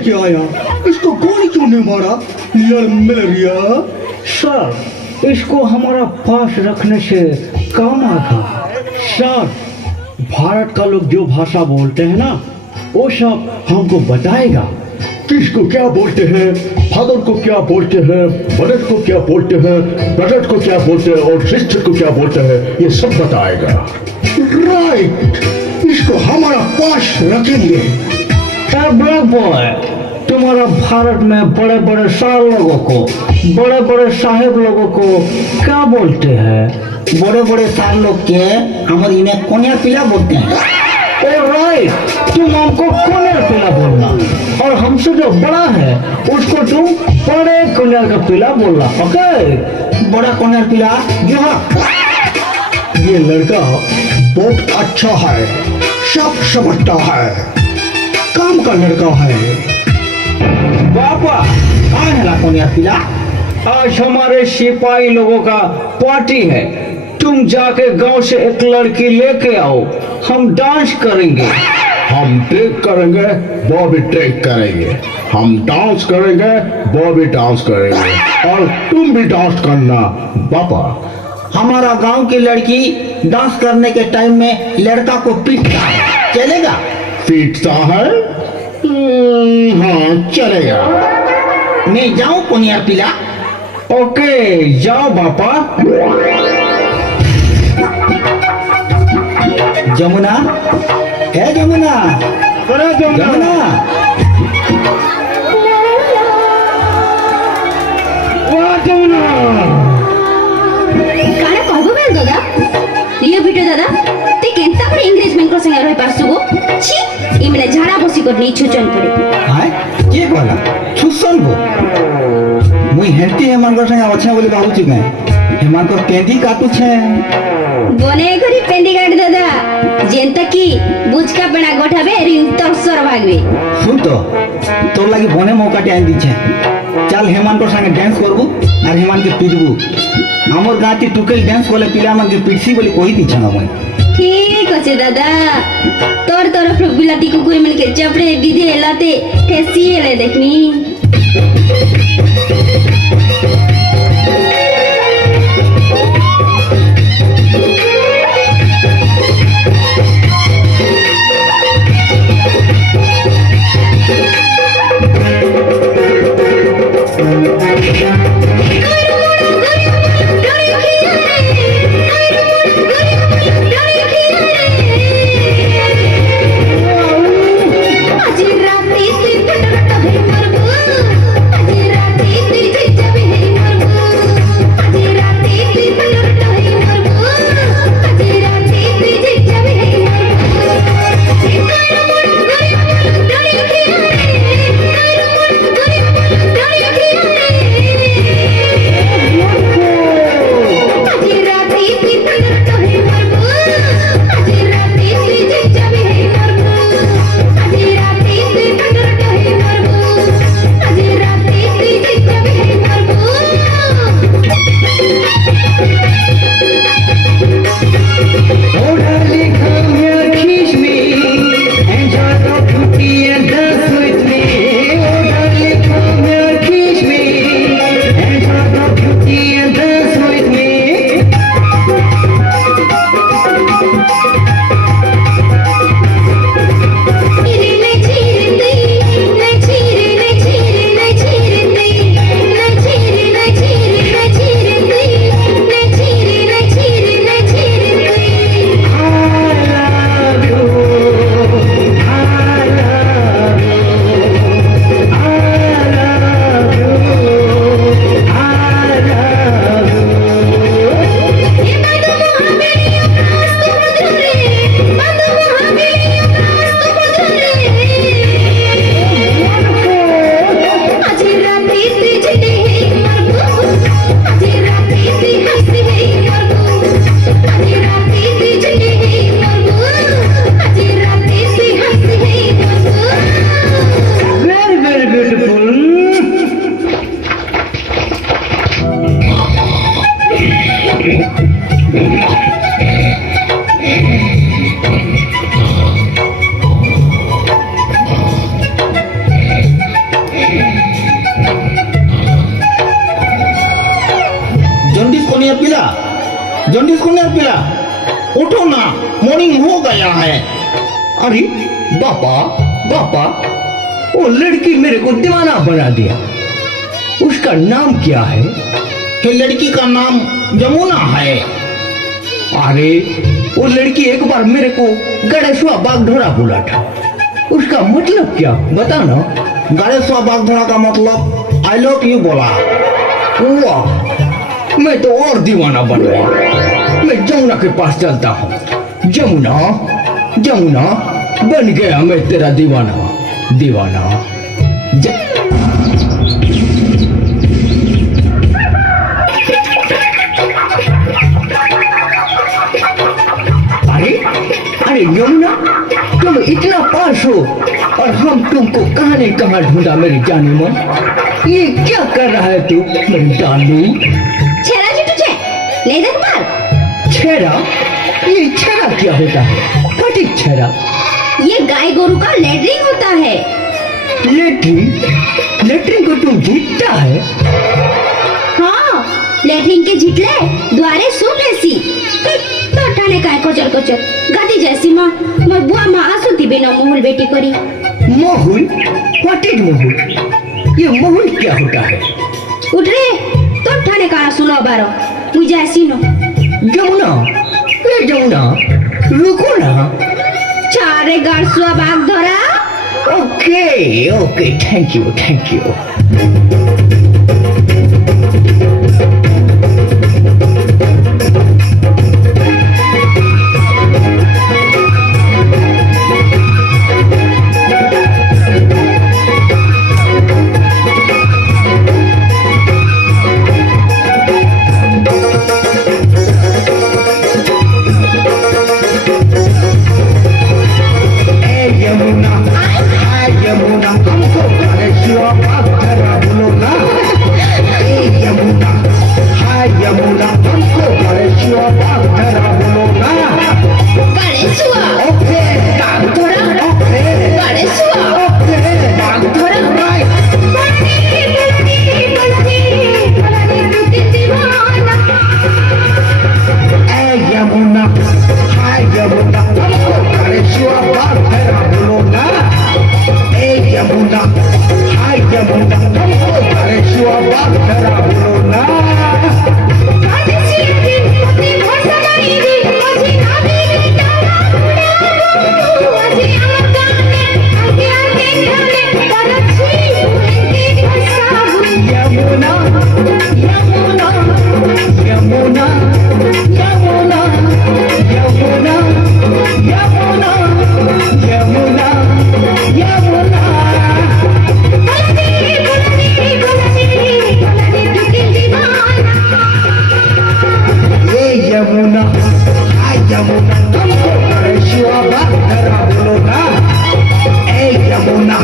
लेके आया? इसको गोली क्यों नहीं मारा? मलेरिया। सर इसको हमारा पास रखने से काम आएगा। सर भारत का लोग जो भाषा बोलते हैं ना वो सब हमको बताएगा। किसको क्या बोलते हैं, फादर को क्या बोलते हैं, मदर को क्या बोलते हैं, ब्रदर को क्या बोलते हैं और सिस्टर को क्या बोलते हैं, ये सब बताएगा। राइट, इसको हमारा पास रखेंगे। ब्लैक बॉय, तुम्हारा भारत में बड़े बड़े सार लोगों को, बड़े बड़े साहेब लोगों को क्या बोलते हैं? बड़े बड़े सार लोग के हमारे इन्हें कोनिया पिला बोलते हैं। राइट, तुम हमको कोनियर पिला बोलना और हमसे जो बड़ा है उसको तुम बड़े कोनियर का पिला बोलना। ओके, बड़ा कोनिया पिला जो है। ये लड़का बहुत अच्छा है, सब समझता है, काम का लड़का है। पापा कौन है ला कोनिया पिला? आज हमारे सिपाही लोगों का पार्टी है, तुम जाके गांव से एक लड़की लेके आओ, हम डांस करेंगे। हम ट्रेक करेंगे, वो भी ट्रेक करेंगे। हम डांस करेंगे, वो भी डांस करेंगे और तुम भी डांस करना पापा। हमारा गांव की लड़की डांस करने के टाइम में लड़का को पीटता है, चलेगा? पीटता है? हाँ चलेगा। मैं जाऊं कोनिया पिला? ओके जाओ पापा। जमुना, है जमुना, जमुना। କାଣା କହିବ ବେ ଦାଦା? ଲିଓ ଭିଡିଓ ଦାଦା ତେ କେନ୍ତା করে ইংরেজ মেনকর সঙ্গে রহি পারছুগো? ছি ইমনে ঝাড়া বসি করে নি ছুচন করে। हाय के बोला छुसन को? मुई हेल्टी हेमानकर संगे अच्छे बोली भाबुची मैं। हेमानकर केंदी काटू छे। বনে করি পেন্ডি গাড়ি দাদা যেনতা কি বুঝকা পেনা গোঠাবে রিং তরসর ভাগবে। सुन तो तोर लगी बने मौका टे आन दीछे। चल हेमानकर संगे डांस करबू और हेमान के पीटबू। हमर गाती टुकेल डांस कोले पिला मन के पिटसी बोली कोई दीछे ना मैं। ঠিক আছে দাদা, তোর তরফ বিলাতি কুকুর মিলকে চাপড়ে বিধে এলাতে ঠেসি এলে দেখনি। আজি রাতে তুই ফটফট হই মরবু, আজি রাতে তুই যাবি पिला उठो ना, मॉर्निंग हो गया है। अरे पापा पापा, वो लड़की मेरे को दीवाना बना दिया। उसका नाम क्या है? कि लड़की का नाम यमुना है। अरे वो लड़की एक बार मेरे को गणेशवा बागधोरा बोला था, उसका मतलब क्या बता ना। गणेशवा बागधोरा का मतलब आई लव यू बोला। वाह, मैं तो और दीवाना बन गया। मैं जमुना के पास चलता हूँ। जमुना जमुना, बन गया मैं तेरा दीवाना दीवाना। अरे अरे यमुना, तुम इतना पास हो और हम तुमको कहाँ नहीं कहाँ ढूंढा मेरी जाने मन। ये क्या कर रहा है तू मेरी डार्लिंग? छेड़ा जी तुझे ले देख मार। छेड़ा? ये छेड़ा क्या होता है? फटिक छेड़ा? ये गाय गोरू का लेटरिन होता है। लेटरिन? लेटरिन को तुम जीतता है? हाँ, लेटरिन के झिटले द्वारे सुन लेसी तो ठाने काय कोचर कोचर गादी जैसी माँ मोर बुआ माँ आसुती बिना मोहुल बेटी करी। मोहुल? व्हाट इज मोहुल? ये मोहुल क्या होता है? उठ रे तो ठाने का सुनो बारो मुझे ऐसी नो। जमुना, ये जमुना, रुको ना। चारे गाड़सुआ बाग धरा। Okay okay, thank you thank you. गाड़ेसुआ बाग धरा। गाड़ेसुआ बाग धरा। यमुना, हाय यमुना, हमको गणेशवा बागधरा बोलो ना। ए यमुना, हाय यमुना, हमको गणेशवा बागधरा बोलो ना। यमुना यमुना यमुना यमुना यमुना यमुना यमुना यमुना। ये यमुना, हाय यमुना, हमको गणेशवा बागधरा बोलो ना। ए यमुना,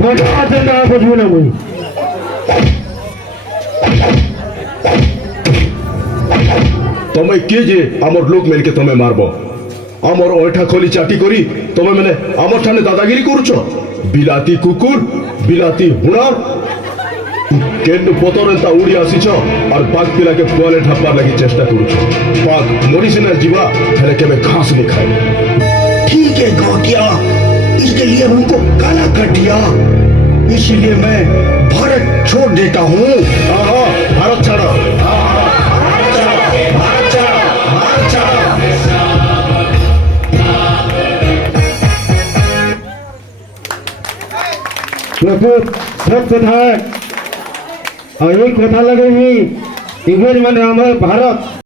बता देना बुझू ना मुझे তুমি কি যে আমার লোক মেলকে তুমি মারব আমার ওইঠা খলি চাটি করি তুমি মানে আমার ঠানে দাদাগিরি করছো বিলাতি কুকুর বিলাতি হুড়ার কেন্দ্র পতরেন্তা উড়ি আসিছ আর বাঘ পিলাকে পোয়ালে ঢাপবার লাগি চেষ্টা করছো বাঘ মরিসিনার जीवा হেলে কেবে ঘাস नहीं खाए ठीक है गौटिया, इसके लिए हमको काला कर दिया, इसलिए मैं भारत छोड़ देता हूँ। हाँ हाँ भारत ছাড়ো सब कथा और एक कथा लगे ही इंग्लैंड में नाम है भारत